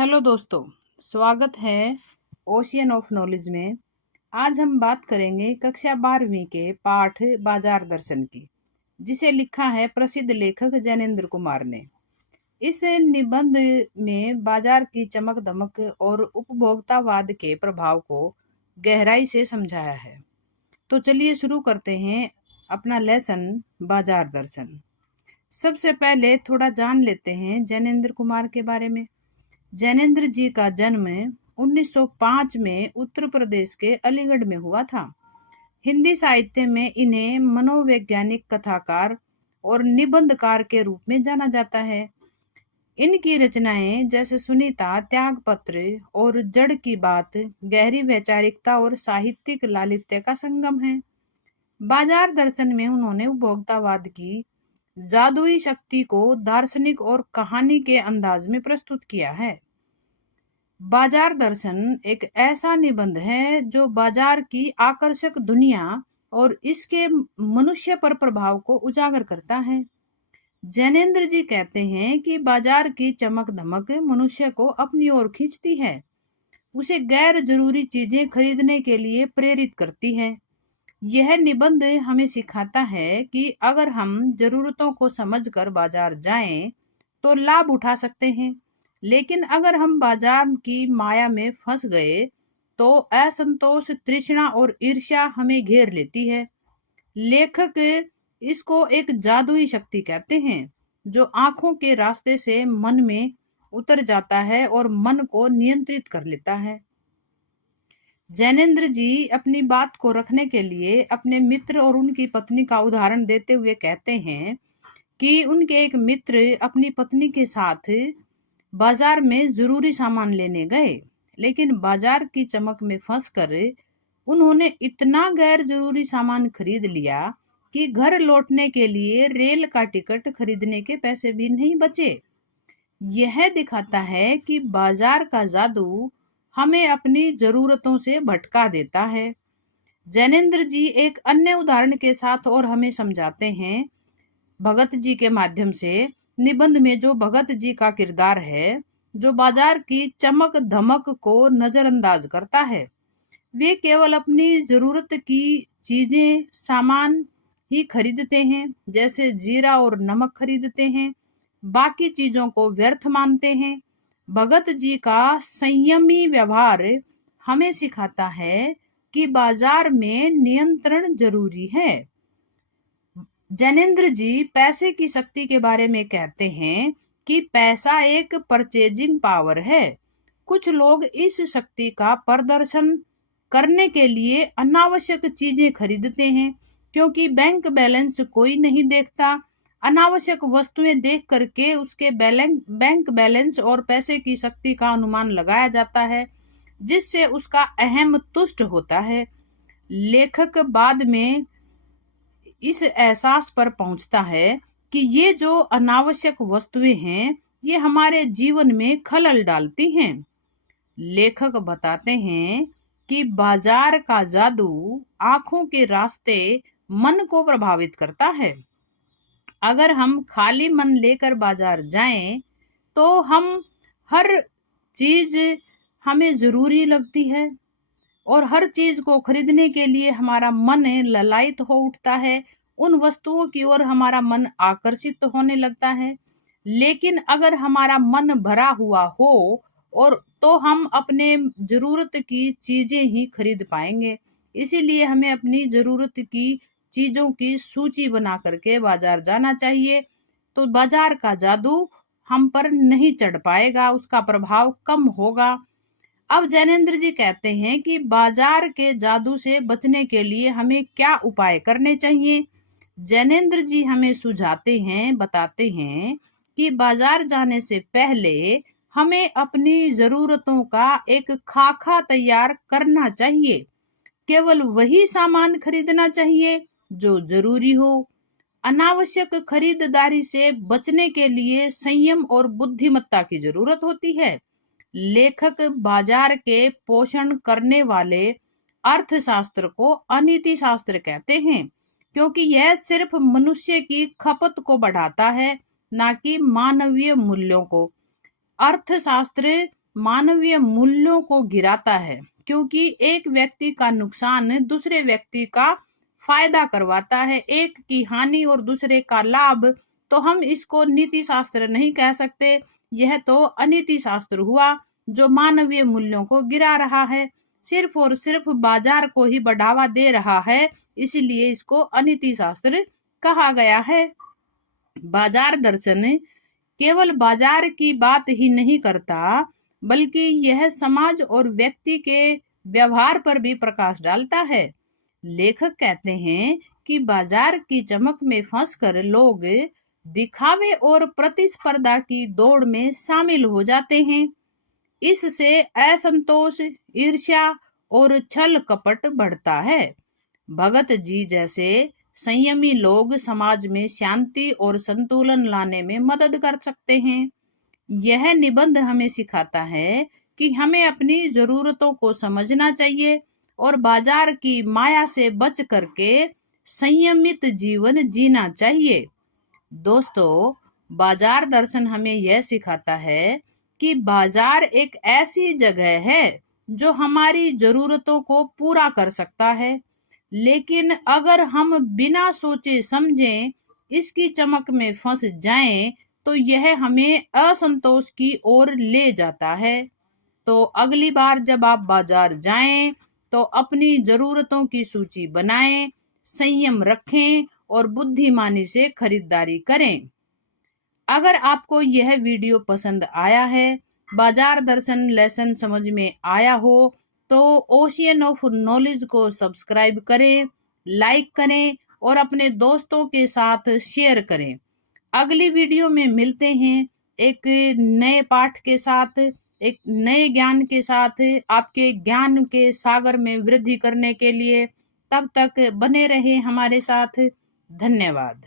Hello दोस्तों, स्वागत है ओशियन ऑफ नॉलेज में। आज हम बात करेंगे कक्षा 12वीं के पाठ बाजार दर्शन की, जिसे लिखा है प्रसिद्ध लेखक जैनेन्द्र कुमार ने। इस निबंध में बाजार की चमक दमक और उपभोक्तावाद के प्रभाव को गहराई से समझाया है। तो चलिए शुरू करते हैं अपना लेसन बाजार दर्शन। सबसे पहले थोड़ा जान लेते हैं जैनेन्द्र कुमार के बारे में। जैनेन्द्र जी का जन्म 1905 में उत्तर प्रदेश के अलीगढ़ में हुआ था। हिंदी साहित्य में इन्हें मनोवैज्ञानिक कथाकार और निबंधकार के रूप में जाना जाता है। इनकी रचनाएं जैसे सुनीता, त्यागपत्र और जड़ की बात गहरी वैचारिकता और साहित्यिक लालित्य का संगम है। बाजार दर्शन में उन्होंने उपभोक्तावाद की जादुई शक्ति को दार्शनिक और कहानी के अंदाज में प्रस्तुत किया है। बाजार दर्शन एक ऐसा निबंध है जो बाजार की आकर्षक दुनिया और इसके मनुष्य पर प्रभाव को उजागर करता है। जैनेन्द्र जी कहते हैं कि बाजार की चमक धमक मनुष्य को अपनी ओर खींचती है, उसे गैर जरूरी चीजें खरीदने के लिए प्रेरित करती है। यह निबंध हमें सिखाता है कि अगर हम जरूरतों को समझकर बाजार जाएं तो लाभ उठा सकते हैं, लेकिन अगर हम बाजार की माया में फंस गए तो असंतोष, तृष्णा और ईर्ष्या हमें घेर लेती है। लेखक इसको एक जादुई शक्ति कहते हैं जो आंखों के रास्ते से मन में उतर जाता है और मन को नियंत्रित कर लेता है। जैनेन्द्र जी अपनी बात को रखने के लिए अपने मित्र और उनकी पत्नी का उदाहरण देते हुए कहते हैं कि उनके एक मित्र अपनी पत्नी के साथ बाजार में जरूरी सामान लेने गए, लेकिन बाजार की चमक में फंसकर उन्होंने इतना गैर जरूरी सामान खरीद लिया कि घर लौटने के लिए रेल का टिकट खरीदने के पैसे भी नहीं बचे। यह दिखाता है कि बाजार का जादू हमें अपनी जरूरतों से भटका देता है। जैनेन्द्र जी एक अन्य उदाहरण के साथ और हमें समझाते हैं भगत जी के माध्यम से। निबंध में जो भगत जी का किरदार है, जो बाजार की चमक धमक को नजरअंदाज करता है, वे केवल अपनी जरूरत की चीजें सामान ही खरीदते हैं, जैसे जीरा और नमक खरीदते हैं, बाकी चीजों को व्यर्थ मानते हैं। भगत जी का संयमी व्यवहार हमें सिखाता है कि बाजार में नियंत्रण जरूरी है। जैनेन्द्र जी पैसे की शक्ति के बारे में कहते हैं कि पैसा एक परचेजिंग पावर है। कुछ लोग इस शक्ति का प्रदर्शन करने के लिए अनावश्यक चीजें खरीदते हैं, क्योंकि बैंक बैलेंस कोई नहीं देखता। अनावश्यक वस्तुएं देख करके उसके बैंक बैलेंस और पैसे की शक्ति का अनुमान लगाया जाता है, जिससे उसका अहम तुष्ट होता है। लेखक बाद में इस एहसास पर पहुंचता है कि ये जो अनावश्यक वस्तुएं हैं, ये हमारे जीवन में खलल डालती हैं। लेखक बताते हैं कि बाजार का जादू आंखों के रास्ते मन को प्रभावित करता है। अगर हम खाली मन लेकर बाजार जाएं तो हर चीज हमें जरूरी लगती है और हर चीज को खरीदने के लिए हमारा मन ललायत हो उठता है। उन वस्तुओं की ओर हमारा मन आकर्षित होने लगता है। लेकिन अगर हमारा मन भरा हुआ हो और तो हम अपने जरूरत की चीजें ही खरीद पाएंगे। इसीलिए हमें अपनी जरूरत की चीजों की सूची बना करके बाजार जाना चाहिए, तो बाजार का जादू हम पर नहीं चढ़ पाएगा, उसका प्रभाव कम होगा। अब जैनेन्द्र जी कहते हैं कि बाजार के जादू से बचने के लिए हमें क्या उपाय करने चाहिए। जैनेन्द्र जी हमें सुझाते हैं, बताते हैं कि बाजार जाने से पहले हमें अपनी जरूरतों का एक खाका तैयार करना चाहिए। केवल वही सामान खरीदना चाहिए जो जरूरी हो। अनावश्यक खरीदारी से बचने के लिए संयम और बुद्धिमत्ता की जरूरत होती है। लेखक बाजार के पोषण करने वाले अर्थशास्त्र को अनीति शास्त्र कहते हैं, क्योंकि यह सिर्फ मनुष्य की खपत को बढ़ाता है, ना कि मानवीय मूल्यों को। अर्थशास्त्र मानवीय मूल्यों को गिराता है, क्योंकि एक व्यक्ति का नुकसान दूसरे व्यक्ति का फायदा करवाता है, एक की हानि और दूसरे का लाभ। तो हम इसको नीति शास्त्र नहीं कह सकते, यह तो अनीति शास्त्र हुआ जो मानवीय मूल्यों को गिरा रहा है, सिर्फ और सिर्फ बाजार को ही बढ़ावा दे रहा है, इसलिए इसको अनीति शास्त्र कहा गया है। बाजार दर्शन केवल बाजार की बात ही नहीं करता, बल्कि यह समाज और व्यक्ति के व्यवहार पर भी प्रकाश डालता है। लेखक कहते हैं कि बाजार की चमक में फंसकर लोग दिखावे और प्रतिस्पर्धा की दौड़ में शामिल हो जाते हैं। इससे असंतोष, ईर्ष्या और छल कपट बढ़ता है। भगत जी जैसे संयमी लोग समाज में शांति और संतुलन लाने में मदद कर सकते हैं। यह निबंध हमें सिखाता है कि हमें अपनी जरूरतों को समझना चाहिए और बाजार की माया से बच करके संयमित जीवन जीना चाहिए। दोस्तों, बाजार दर्शन हमें यह सिखाता है कि बाजार एक ऐसी जगह है जो हमारी जरूरतों को पूरा कर सकता है, लेकिन अगर हम बिना सोचे समझे इसकी चमक में फंस जाएं तो यह हमें असंतोष की ओर ले जाता है। तो अगली बार जब आप बाजार जाएं तो अपनी जरूरतों की सूची बनाएं, संयम रखें और बुद्धिमानी से खरीदारी करें। अगर आपको यह वीडियो पसंद आया है, बाजार दर्शन लेसन समझ में आया हो, तो ओशियन ऑफ नॉलेज को सब्सक्राइब करें, लाइक करें और अपने दोस्तों के साथ शेयर करें। अगली वीडियो में मिलते हैं एक नए पाठ के साथ, एक नए ज्ञान के साथ, आपके ज्ञान के सागर में वृद्धि करने के लिए। तब तक बने रहें हमारे साथ। धन्यवाद।